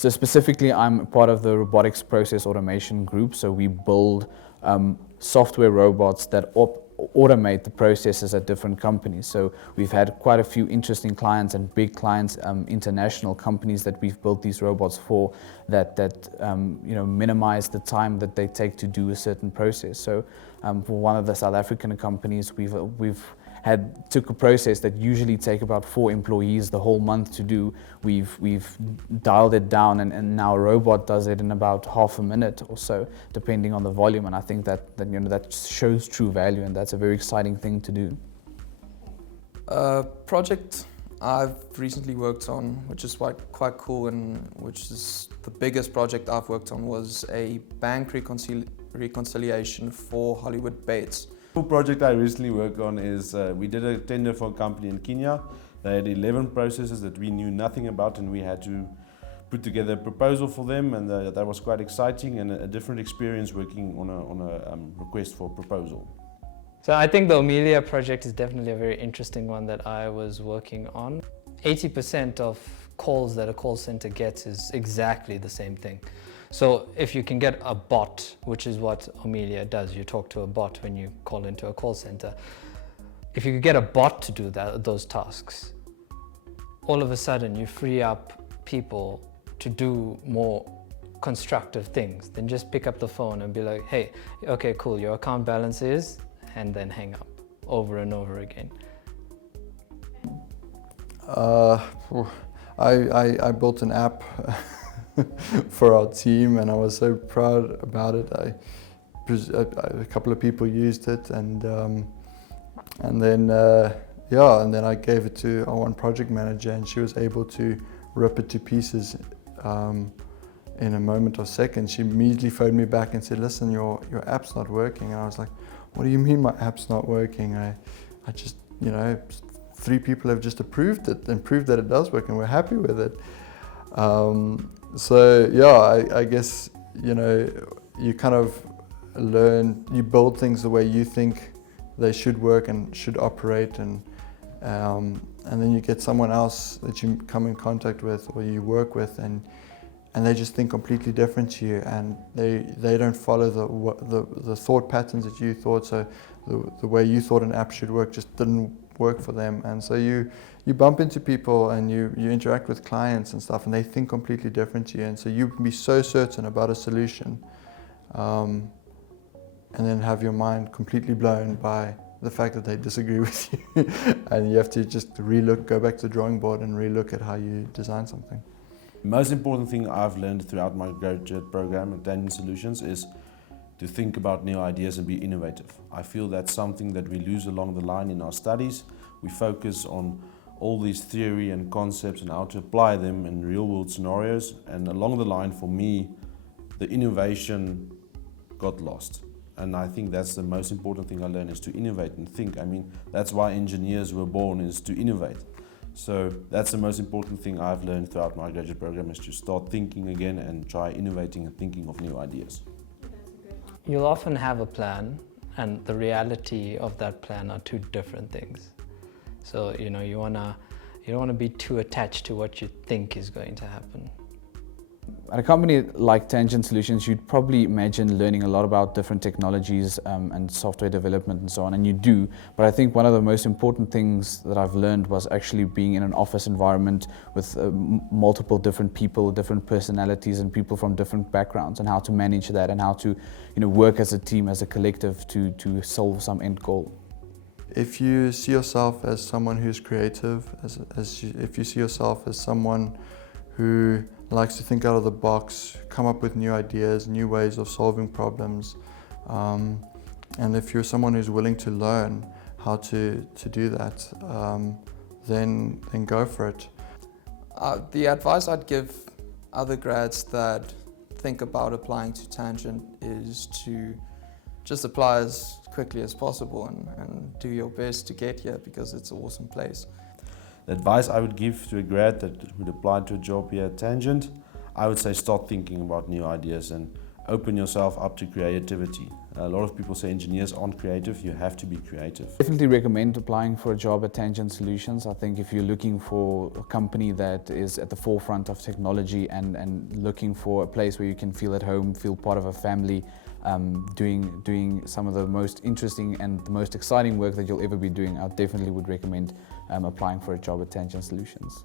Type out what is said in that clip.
So specifically, I'm part of the robotics process automation group. So we build software robots that automate the processes at different companies. So we've had quite a few interesting clients and big clients, international companies that we've built these robots for that minimize the time that they take to do a certain process. So for one of the South African companies, we've took a process that usually take about 4 employees the whole month to do. We've dialed it down, and now a robot does it in about half a minute or so, depending on the volume. And I think that shows true value, and that's a very exciting thing to do. Project I've recently worked on, which is quite cool, and which is the biggest project I've worked on, was a bank reconciliation for Hollywood Bates. The project I recently worked on is we did a tender for a company in Kenya. They had 11 processes that we knew nothing about, and we had to put together a proposal for them, and that was quite exciting and a different experience working on a request for proposal. So I think the Amelia project is definitely a very interesting one that I was working on. 80% of calls that a call center gets is exactly the same thing. So if you can get a bot, which is what Amelia does, you talk to a bot when you call into a call center. If you could get a bot to do those tasks, all of a sudden you free up people to do more constructive things than just pick up the phone and be like, hey, okay, cool, your account balance is, and then hang up over and over again. I built an app for our team, and I was so proud about it. A couple of people used it, and then I gave it to our one project manager, and she was able to rip it to pieces in a moment or seconds. She immediately phoned me back and said, "Listen, your app's not working." And I was like, "What do you mean my app's not working? I just, 3 people have just approved it and proved that it does work, and we're happy with it." I guess, you kind of learn, you build things the way you think they should work and should operate, and then you get someone else that you come in contact with or you work with, and they just think completely different to you, and they don't follow the thought patterns that you thought. So the way you thought an app should work just didn't work for them, and so you bump into people and you interact with clients and stuff, and they think completely different to you, and so you can be so certain about a solution, and then have your mind completely blown by the fact that they disagree with you, and you have to just go back to the drawing board and relook at how you design something. The most important thing I've learned throughout my graduate program at Tangent Solutions is to think about new ideas and be innovative. I feel that's something that we lose along the line in our studies. We focus on all these theory and concepts and how to apply them in real world scenarios, and along the line, for me, the innovation got lost. And I think that's the most important thing I learned, is to innovate and think. I mean, that's why engineers were born, is to innovate. So that's the most important thing I've learned throughout my graduate program, is to start thinking again and try innovating and thinking of new ideas. You'll often have a plan, and the reality of that plan are 2 different things. So you don't want to be too attached to what you think is going to happen. At a company like Tangent Solutions, you'd probably imagine learning a lot about different technologies and software development and so on, and you do. But I think one of the most important things that I've learned was actually being in an office environment with multiple different people, different personalities, and people from different backgrounds, and how to manage that, and how to work as a team, as a collective, to solve some end goal. If you see yourself as someone who's creative, if you see yourself as someone who likes to think out of the box, come up with new ideas, new ways of solving problems, and if you're someone who's willing to learn how to do that, then go for it. The advice I'd give other grads that think about applying to Tangent is to just apply as quickly as possible and do your best to get here, because it's an awesome place. The advice I would give to a grad that would apply to a job here at Tangent, I would say start thinking about new ideas and open yourself up to creativity. A lot of people say engineers aren't creative. You have to be creative. Definitely recommend applying for a job at Tangent Solutions. I think if you're looking for a company that is at the forefront of technology and looking for a place where you can feel at home, feel part of a family, doing some of the most interesting and the most exciting work that you'll ever be doing, I definitely would recommend applying for a job at Tangent Solutions.